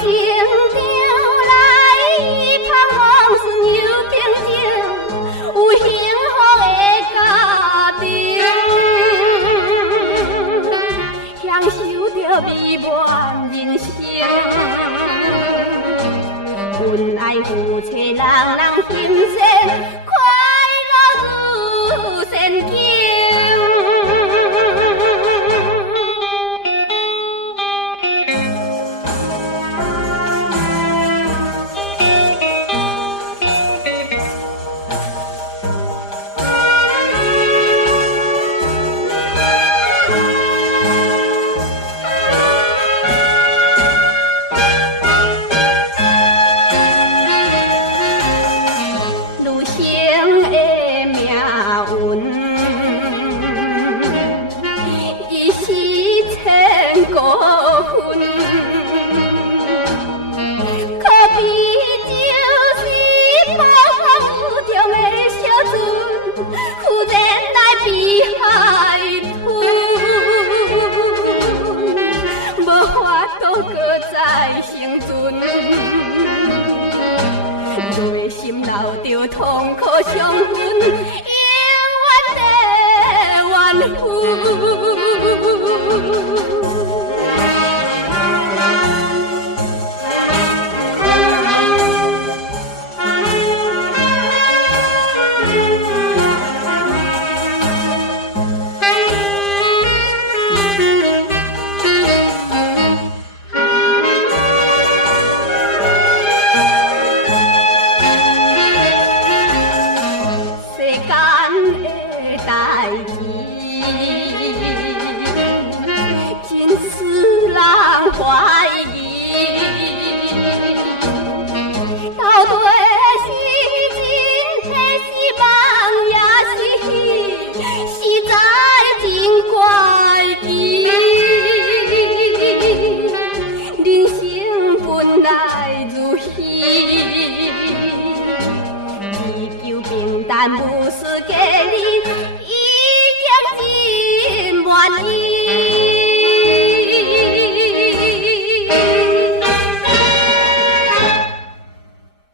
情着来，盼望顺又定情，有幸福的家庭，享受着美满人生。恩爱夫妻人人心声，快乐如仙境。忽然来比海吞，无法度搁再生存，内心留着痛苦伤痕，永远的怨恨。代志真使人怀疑，到底是真还是梦也是戏，实在真怪奇。人生本来如戏，地球平淡无事假理。